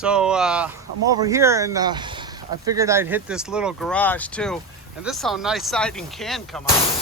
So I'm over here and I figured I'd hit this little garage too. And this is how nice siding can come out.